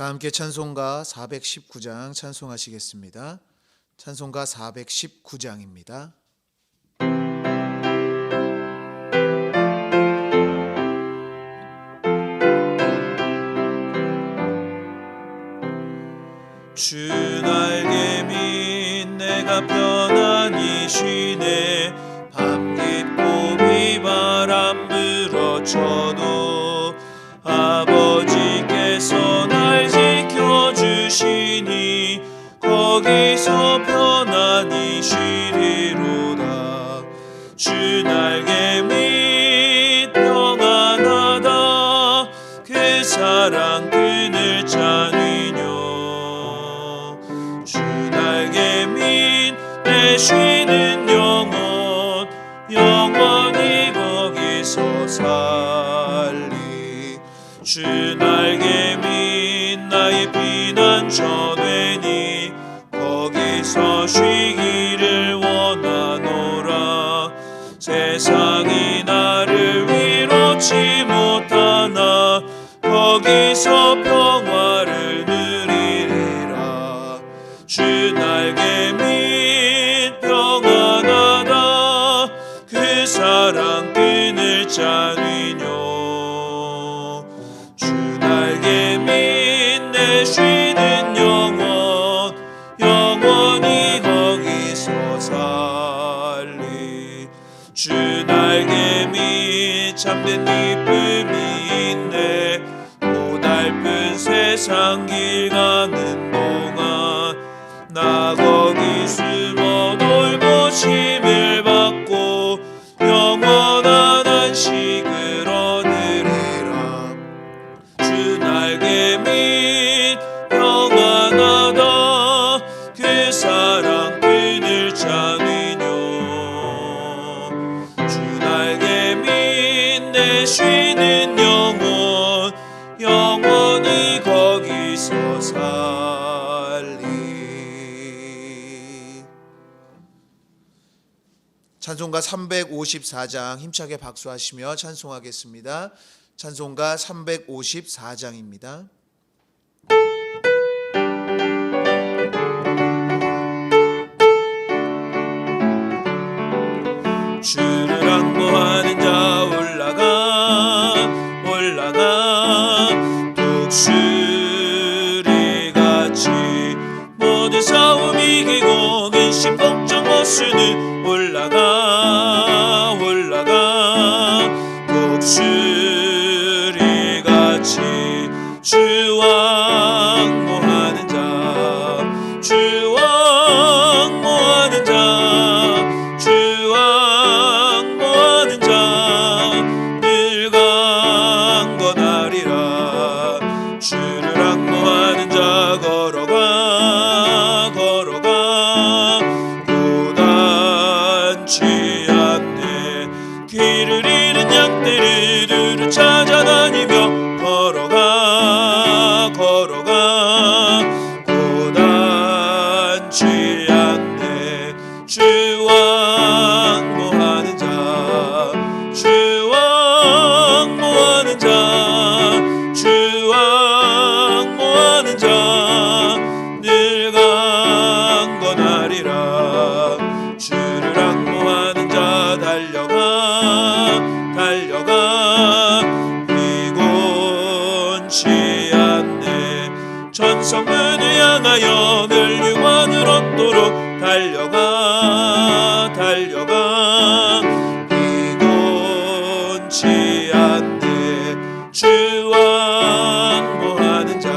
다 함께 찬송가 419장 찬송하시겠습니다. 찬송가 419장입니다. 주 날개 밑 내가 편안히 쉬네. 밤 깊고 비바람 불어쳐도 아버지께서 날 지켜주시니 거기서 편안히 쉬리로다. 주 날개 밑 평안하다. 그 사랑 그늘 찬위뇨. 주 날개 밑 내 쉬는 영혼 영원히 거기서 살리. 주 날개 밑 나의 피난 전회니 거기서 쉬기를 원하노라. 세상이 나를 위로치 못하나 거기서 평화를 누리리라. 주 날개 밑 평안하다. 그 사랑 그늘 찬위뇨. 주 날개 밑 내 쉬는 영혼 영원히 거기서 살리. 주 날개 밑 참된 기쁨이 있네. 고달픈 세상 길 가는 동안 나 거기 숨어 놀고 쉼을 받고 영원한 안식을 얻으리라. 주 날개 밑 평안하다. 그 사랑 그늘 찬위뇨. 주 날개 밑 내 쉬는 영혼 영원히 거기서 살리. 찬송가 354장 힘차게 박수하시며 찬송하겠습니다. 찬송가 354장입니다. 주를 앙모하는 자 올라가 독수리같이 모든 싸움 이기고 근심 걱정 못쓰는 올라가 독수리같이 주와 앙모하는 자 늘 강건하리라. 주를 앙모하는 자 걸어가 고단치 않네. 길을 잃은 양떼를 두루 찾아다니며 걸어가 고단치 않네. 주와 앙모하는 자 늘 강건하리라. 주를 앙모하는 자 달려가 피곤치 않네. 천성문을 향하여 멸류관을 얻도록 달려가 피곤치 않네. 주와 앙모하는 자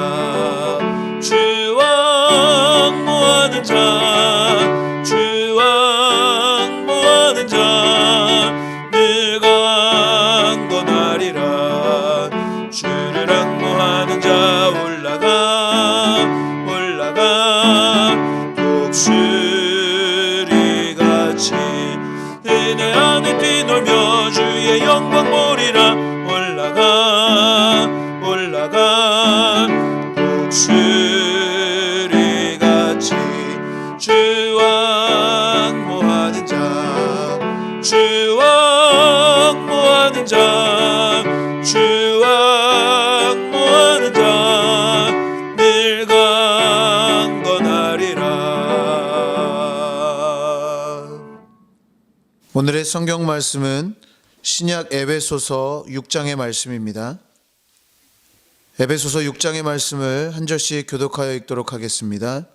늘 강건하리라. 주를 앙모하는 자 올라가 독수리같이 은혜 안에 뛰놀며 주의 영광 보리라. 올라가 오늘의 성경 말씀은 신약 에베소서 6장의 말씀입니다. 에베소서 6장의 말씀을 한 절씩 교독하여 읽도록 하겠습니다.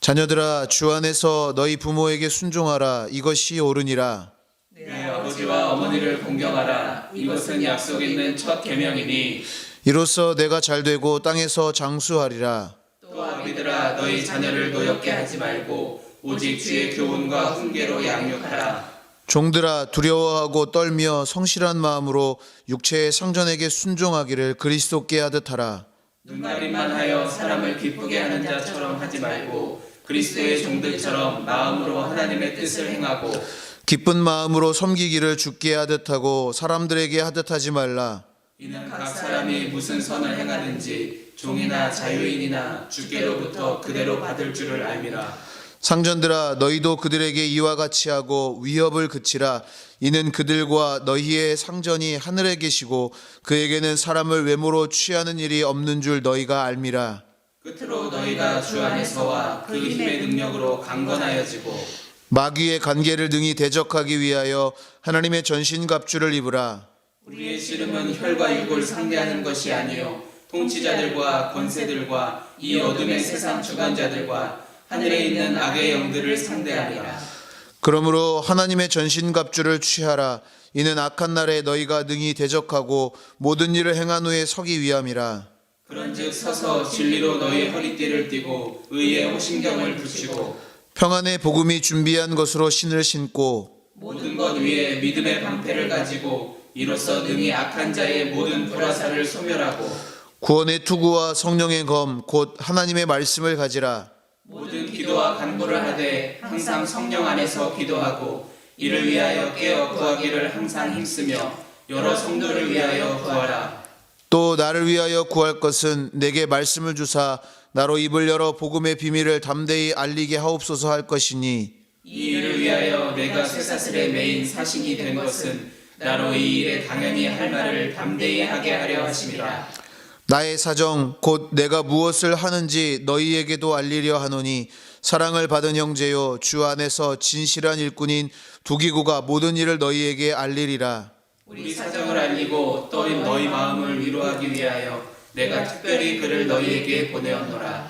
자녀들아, 주 안에서 너희 부모에게 순종하라. 이것이 옳으니라. 내 아버지와 어머니를 공경하라. 이것은 약속 있는 첫 계명이니. 이로써 내가 잘되고 땅에서 장수하리라. 또 아비들아, 너희 자녀를 노엽게 하지 말고 오직 주의 교훈과 훈계로 양육하라. 종들아, 두려워하고 떨며 성실한 마음으로 육체의 상전에게 순종하기를 그리스도께 하듯 하라. 눈가림만 하여 사람을 기쁘게 하는 자처럼 하지 말고 그리스도의 종들처럼 마음으로 하나님의 뜻을 행하고 기쁜 마음으로 섬기기를 주께 하듯 하고 사람들에게 하듯 하지 말라. 이는 각 사람이 무슨 선을 행하든지 종이나 자유인이나 주께로부터 그대로 받을 줄을 알미라. 상전들아, 너희도 그들에게 이와 같이 하고 위협을 그치라. 이는 그들과 너희의 상전이 하늘에 계시고 그에게는 사람을 외모로 취하는 일이 없는 줄 너희가 알미라. 끝으로 너희가 주 안에서와 그 힘의 능력으로 강건하여지고 마귀의 관계를 능히 대적하기 위하여 하나님의 전신갑주를 입으라. 우리의 씨름은 혈과 육을 상대하는 것이 아니요 통치자들과 권세들과 이 어둠의 세상 주관자들과 하늘에 있는 악의 영들을 상대하리라. 그러므로 하나님의 전신갑주를 취하라. 이는 악한 날에 너희가 능히 대적하고 모든 일을 행한 후에 서기 위함이라. 그런즉 서서 진리로 너희 허리띠를 띠고 의의 호심경을 붙이고 평안의 복음이 준비한 것으로 신을 신고 모든 것 위에 믿음의 방패를 가지고 이로써 능히 악한 자의 모든 불화살을 소멸하고 구원의 투구와 성령의 검 곧 하나님의 말씀을 가지라. 모든 기도와 간구를 하되 항상 성령 안에서 기도하고 이를 위하여 깨어 구하기를 항상 힘쓰며 여러 성도를 위하여 구하라. 또 나를 위하여 구할 것은 내게 말씀을 주사 나로 입을 열어 복음의 비밀을 담대히 알리게 하옵소서 할 것이니 이 일을 위하여 내가 쇠사슬에 매인 사신이 된 것은 나로 이 일에 당연히 할 말을 담대히 하게 하려 하심이라. 나의 사정 곧 내가 무엇을 하는지 너희에게도 알리려 하노니 사랑을 받은 형제요 주 안에서 진실한 일꾼인 두기구가 모든 일을 너희에게 알리리라. 우리 사정을 알리고 또 너희 마음을 위로하기 위하여 내가 특별히 그를 너희에게 보내었노라.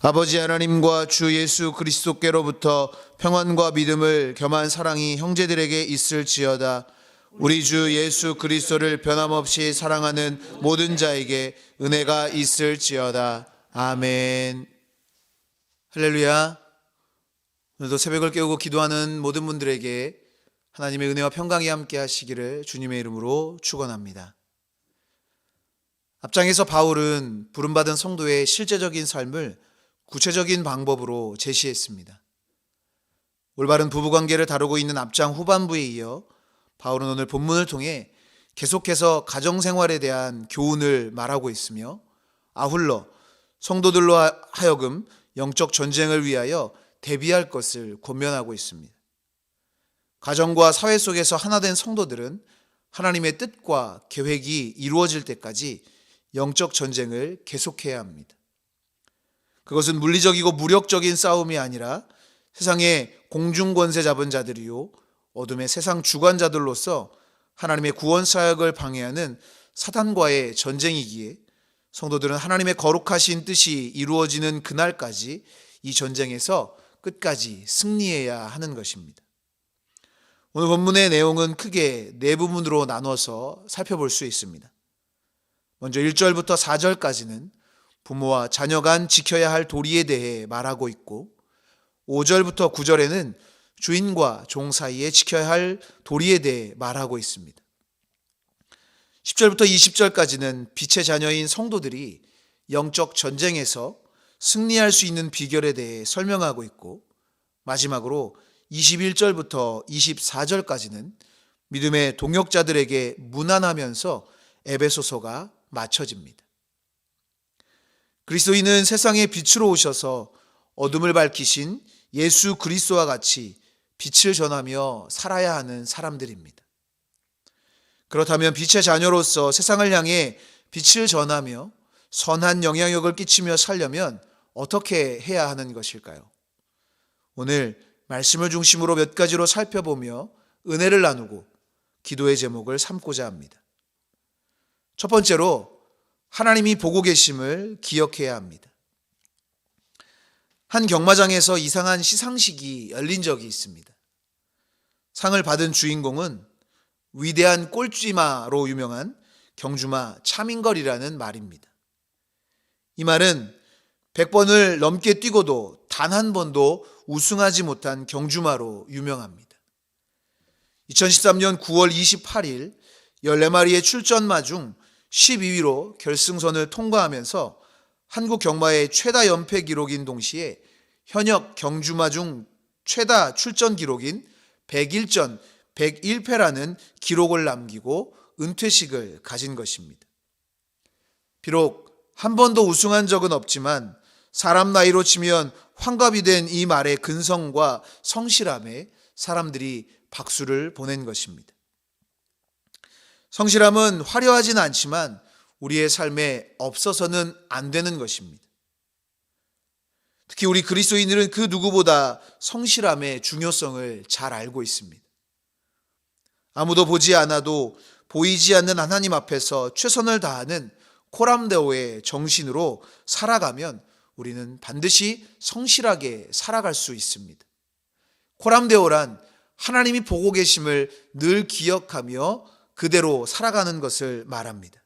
아버지 하나님과 주 예수 그리스도께로부터 평안과 믿음을 겸한 사랑이 형제들에게 있을지어다. 우리 주 예수 그리스도를 변함없이 사랑하는 모든 자에게 은혜가 있을지어다. 아멘. 할렐루야. 오늘도 새벽을 깨우고 기도하는 모든 분들에게 하나님의 은혜와 평강이 함께 하시기를 주님의 이름으로 축원합니다. 앞장에서 바울은 부름받은 성도의 실제적인 삶을 구체적인 방법으로 제시했습니다. 올바른 부부관계를 다루고 있는 앞장 후반부에 이어 바울은 오늘 본문을 통해 계속해서 가정생활에 대한 교훈을 말하고 있으며 아울러 성도들로 하여금 영적 전쟁을 위하여 대비할 것을 권면하고 있습니다. 가정과 사회 속에서 하나 된 성도들은 하나님의 뜻과 계획이 이루어질 때까지 영적 전쟁을 계속해야 합니다. 그것은 물리적이고 무력적인 싸움이 아니라 세상의 공중권세 잡은 자들이요 어둠의 세상 주관자들로서 하나님의 구원 사역을 방해하는 사단과의 전쟁이기에 성도들은 하나님의 거룩하신 뜻이 이루어지는 그날까지 이 전쟁에서 끝까지 승리해야 하는 것입니다. 오늘 본문의 내용은 크게 네 부분으로 나눠서 살펴볼 수 있습니다. 먼저 1절부터 4절까지는 부모와 자녀 간 지켜야 할 도리에 대해 말하고 있고 5절부터 9절에는 주인과 종 사이에 지켜야 할 도리에 대해 말하고 있습니다. 10절부터 20절까지는 빛의 자녀인 성도들이 영적 전쟁에서 승리할 수 있는 비결에 대해 설명하고 있고 마지막으로 21절부터 24절까지는 믿음의 동역자들에게 문안하면서 에베소서가 마쳐집니다. 그리스도인은 세상의 빛으로 오셔서 어둠을 밝히신 예수 그리스도와 같이 빛을 전하며 살아야 하는 사람들입니다. 그렇다면 빛의 자녀로서 세상을 향해 빛을 전하며 선한 영향력을 끼치며 살려면 어떻게 해야 하는 것일까요? 오늘 말씀을 중심으로 몇 가지로 살펴보며 은혜를 나누고 기도의 제목을 삼고자 합니다. 첫 번째로 하나님이 보고 계심을 기억해야 합니다. 한 경마장에서 이상한 시상식이 열린 적이 있습니다. 상을 받은 주인공은 위대한 꼴찌마로 유명한 경주마 차민걸이라는 말입니다. 이 말은 100번을 넘게 뛰고도 단 한 번도 우승하지 못한 경주마로 유명합니다. 2013년 9월 28일 14마리의 출전마 중 12위로 결승선을 통과하면서 한국 경마의 최다 연패 기록인 동시에 현역 경주마 중 최다 출전 기록인 101전 101패라는 기록을 남기고 은퇴식을 가진 것입니다. 비록 한 번도 우승한 적은 없지만 사람 나이로 치면 환갑이 된 이 말의 근성과 성실함에 사람들이 박수를 보낸 것입니다. 성실함은 화려하진 않지만 우리의 삶에 없어서는 안 되는 것입니다. 특히 우리 그리스도인들은 그 누구보다 성실함의 중요성을 잘 알고 있습니다. 아무도 보지 않아도 보이지 않는 하나님 앞에서 최선을 다하는 코람데오의 정신으로 살아가면 우리는 반드시 성실하게 살아갈 수 있습니다. 코람데오란 하나님이 보고 계심을 늘 기억하며 그대로 살아가는 것을 말합니다.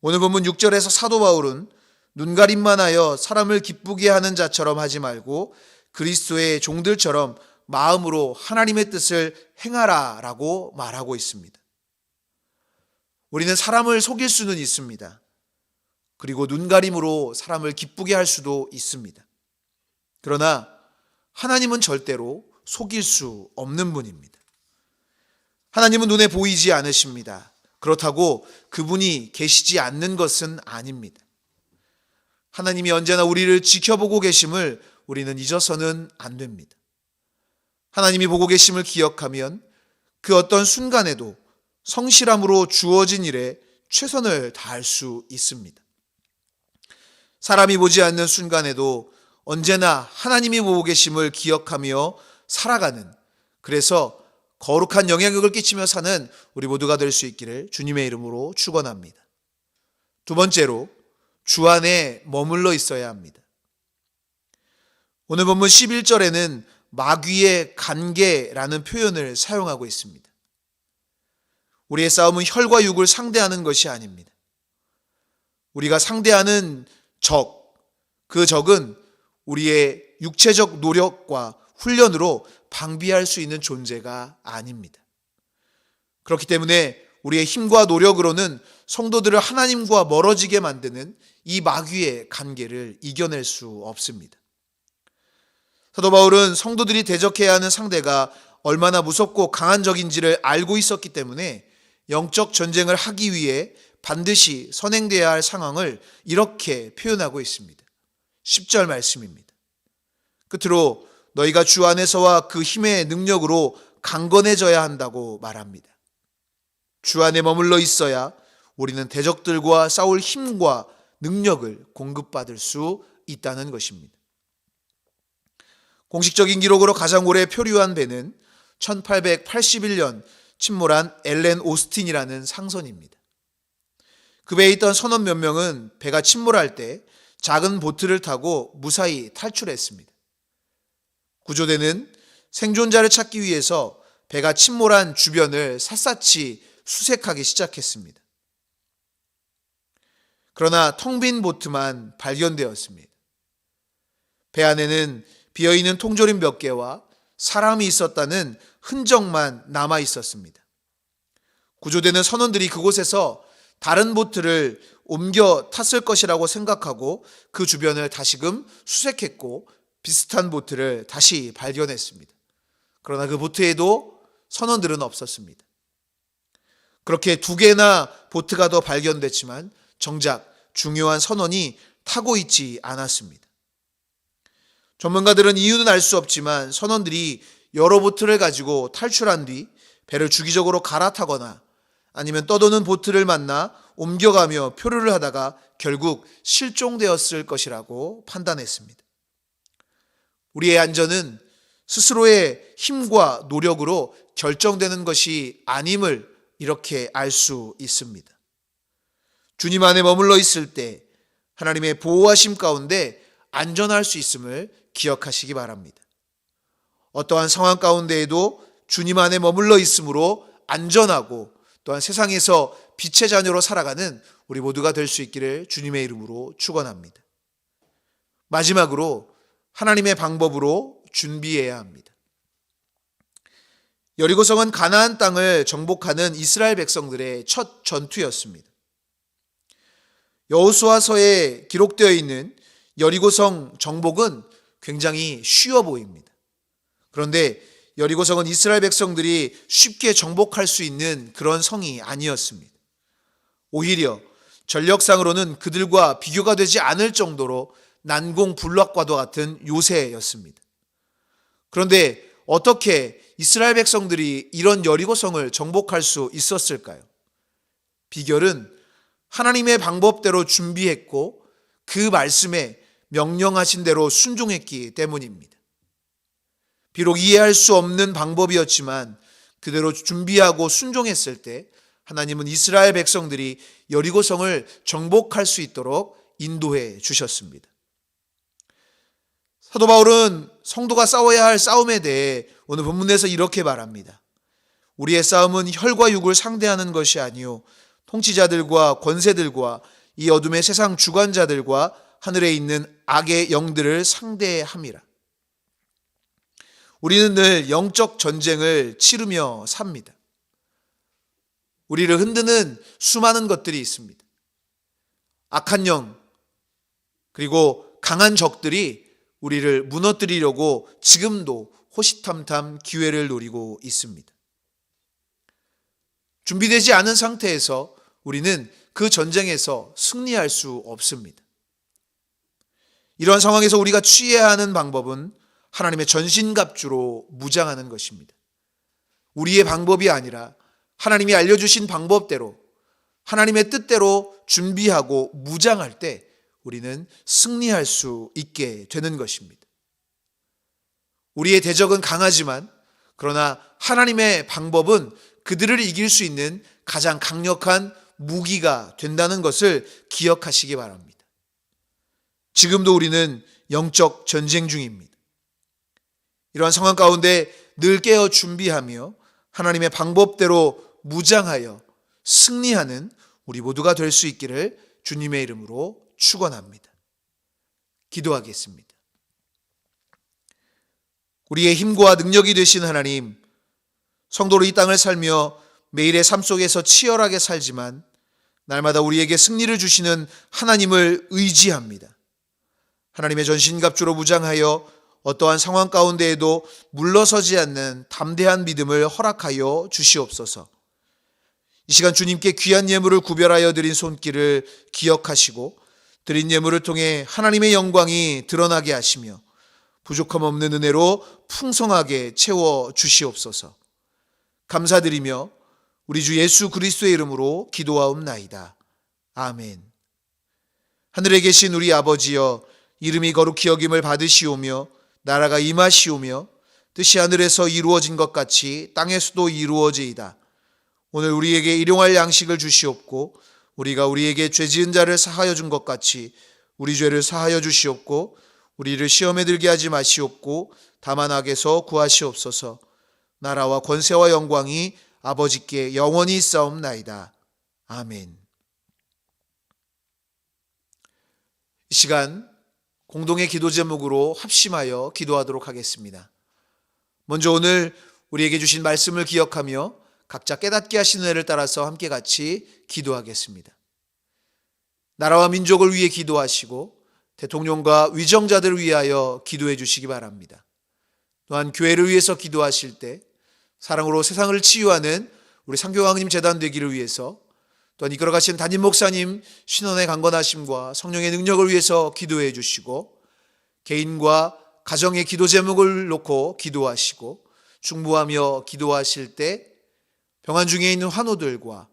오늘 본문 6절에서 사도 바울은 눈가림만 하여 사람을 기쁘게 하는 자처럼 하지 말고 그리스도의 종들처럼 마음으로 하나님의 뜻을 행하라 라고 말하고 있습니다. 우리는 사람을 속일 수는 있습니다. 그리고 눈가림으로 사람을 기쁘게 할 수도 있습니다. 그러나 하나님은 절대로 속일 수 없는 분입니다. 하나님은 눈에 보이지 않으십니다. 그렇다고 그분이 계시지 않는 것은 아닙니다. 하나님이 언제나 우리를 지켜보고 계심을 우리는 잊어서는 안 됩니다. 하나님이 보고 계심을 기억하면 그 어떤 순간에도 성실함으로 주어진 일에 최선을 다할 수 있습니다. 사람이 보지 않는 순간에도 언제나 하나님이 보고 계심을 기억하며 살아가는, 그래서 거룩한 영향력을 끼치며 사는 우리 모두가 될 수 있기를 주님의 이름으로 축원합니다. 두 번째로 주 안에 머물러 있어야 합니다. 오늘 본문 11절에는 마귀의 관계라는 표현을 사용하고 있습니다. 우리의 싸움은 혈과 육을 상대하는 것이 아닙니다. 우리가 상대하는 적, 그 적은 우리의 육체적 노력과 훈련으로 방비할 수 있는 존재가 아닙니다. 그렇기 때문에 우리의 힘과 노력으로는 성도들을 하나님과 멀어지게 만드는 이 마귀의 관계를 이겨낼 수 없습니다. 사도 바울은 성도들이 대적해야 하는 상대가 얼마나 무섭고 강한 적인지를 알고 있었기 때문에 영적 전쟁을 하기 위해 반드시 선행되어야 할 상황을 이렇게 표현하고 있습니다. 10절 말씀입니다. 끝으로 너희가 주 안에서와 그 힘의 능력으로 강건해져야 한다고 말합니다. 주 안에 머물러 있어야 우리는 대적들과 싸울 힘과 능력을 공급받을 수 있다는 것입니다. 공식적인 기록으로 가장 오래 표류한 배는 1881년 침몰한 엘렌 오스틴이라는 상선입니다. 그 배에 있던 선원 몇 명은 배가 침몰할 때 작은 보트를 타고 무사히 탈출했습니다. 구조대는 생존자를 찾기 위해서 배가 침몰한 주변을 샅샅이 수색하기 시작했습니다. 그러나 텅 빈 보트만 발견되었습니다. 배 안에는 비어있는 통조림 몇 개와 사람이 있었다는 흔적만 남아 있었습니다. 구조대는 선원들이 그곳에서 다른 보트를 옮겨 탔을 것이라고 생각하고 그 주변을 다시금 수색했고 비슷한 보트를 다시 발견했습니다. 그러나 그 보트에도 선원들은 없었습니다. 그렇게 2개나 보트가 더 발견됐지만 정작 중요한 선원이 타고 있지 않았습니다. 전문가들은 이유는 알 수 없지만 선원들이 여러 보트를 가지고 탈출한 뒤 배를 주기적으로 갈아타거나 아니면 떠도는 보트를 만나 옮겨가며 표류를 하다가 결국 실종되었을 것이라고 판단했습니다. 우리의 안전은 스스로의 힘과 노력으로 결정되는 것이 아님을 이렇게 알 수 있습니다. 주님 안에 머물러 있을 때 하나님의 보호하심 가운데 안전할 수 있음을 기억하시기 바랍니다. 어떠한 상황 가운데에도 주님 안에 머물러 있으므로 안전하고 또한 세상에서 빛의 자녀로 살아가는 우리 모두가 될 수 있기를 주님의 이름으로 축원합니다. 마지막으로 하나님의 방법으로 준비해야 합니다. 여리고성은 가나안 땅을 정복하는 이스라엘 백성들의 첫 전투였습니다. 여호수아서에 기록되어 있는 여리고성 정복은 굉장히 쉬워 보입니다. 그런데 여리고성은 이스라엘 백성들이 쉽게 정복할 수 있는 그런 성이 아니었습니다. 오히려 전력상으로는 그들과 비교가 되지 않을 정도로 난공불락과도 같은 요새였습니다. 그런데 어떻게 이스라엘 백성들이 이런 여리고성을 정복할 수 있었을까요? 비결은 하나님의 방법대로 준비했고 그 말씀에 명령하신 대로 순종했기 때문입니다. 비록 이해할 수 없는 방법이었지만 그대로 준비하고 순종했을 때 하나님은 이스라엘 백성들이 여리고성을 정복할 수 있도록 인도해 주셨습니다. 사도 바울은 성도가 싸워야 할 싸움에 대해 오늘 본문에서 이렇게 말합니다. 우리의 싸움은 혈과 육을 상대하는 것이 아니요 통치자들과 권세들과 이 어둠의 세상 주관자들과 하늘에 있는 악의 영들을 상대함이라. 우리는 늘 영적 전쟁을 치르며 삽니다. 우리를 흔드는 수많은 것들이 있습니다. 악한 영, 그리고 강한 적들이 우리를 무너뜨리려고 지금도 호시탐탐 기회를 노리고 있습니다. 준비되지 않은 상태에서 우리는 그 전쟁에서 승리할 수 없습니다. 이러한 상황에서 우리가 취해야 하는 방법은 하나님의 전신갑주로 무장하는 것입니다. 우리의 방법이 아니라 하나님이 알려주신 방법대로 하나님의 뜻대로 준비하고 무장할 때 우리는 승리할 수 있게 되는 것입니다. 우리의 대적은 강하지만 그러나 하나님의 방법은 그들을 이길 수 있는 가장 강력한 무기가 된다는 것을 기억하시기 바랍니다. 지금도 우리는 영적 전쟁 중입니다. 이러한 상황 가운데 늘 깨어 준비하며 하나님의 방법대로 무장하여 승리하는 우리 모두가 될 수 있기를 주님의 이름으로 축원합니다. 기도하겠습니다. 우리의 힘과 능력이 되신 하나님, 성도로 이 땅을 살며 매일의 삶 속에서 치열하게 살지만 날마다 우리에게 승리를 주시는 하나님을 의지합니다. 하나님의 전신갑주로 무장하여 어떠한 상황 가운데에도 물러서지 않는 담대한 믿음을 허락하여 주시옵소서. 이 시간 주님께 귀한 예물을 구별하여 드린 손길을 기억하시고 드린 예물을 통해 하나님의 영광이 드러나게 하시며 부족함 없는 은혜로 풍성하게 채워 주시옵소서. 감사드리며 우리 주 예수 그리스도의 이름으로 기도하옵나이다. 아멘. 하늘에 계신 우리 아버지여, 이름이 거룩히 여김을 받으시오며 나라가 임하시오며 뜻이 하늘에서 이루어진 것 같이 땅에서도 이루어지이다. 오늘 우리에게 일용할 양식을 주시옵고 우리가 우리에게 죄 지은 자를 사하여 준 것 같이 우리 죄를 사하여 주시옵고 우리를 시험에 들게 하지 마시옵고 다만 악에서 구하시옵소서. 나라와 권세와 영광이 아버지께 영원히 있사옵나이다. 아멘. 이 시간 공동의 기도 제목으로 합심하여 기도하도록 하겠습니다. 먼저 오늘 우리에게 주신 말씀을 기억하며 각자 깨닫게 하시는 은혜를 따라서 함께 같이 기도하겠습니다. 나라와 민족을 위해 기도하시고 대통령과 위정자들을 위하여 기도해 주시기 바랍니다. 또한 교회를 위해서 기도하실 때 사랑으로 세상을 치유하는 우리 상교강림 재단 되기를 위해서, 또한 이끌어 가신 담임 목사님 신원의 강건하심과 성령의 능력을 위해서 기도해 주시고 개인과 가정의 기도 제목을 놓고 기도하시고 중보하며 기도하실 때 병환 중에 있는 환우들과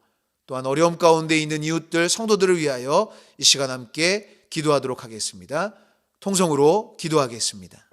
또한 어려움 가운데 있는 이웃들, 성도들을 위하여 이 시간 함께 기도하도록 하겠습니다. 통성으로 기도하겠습니다.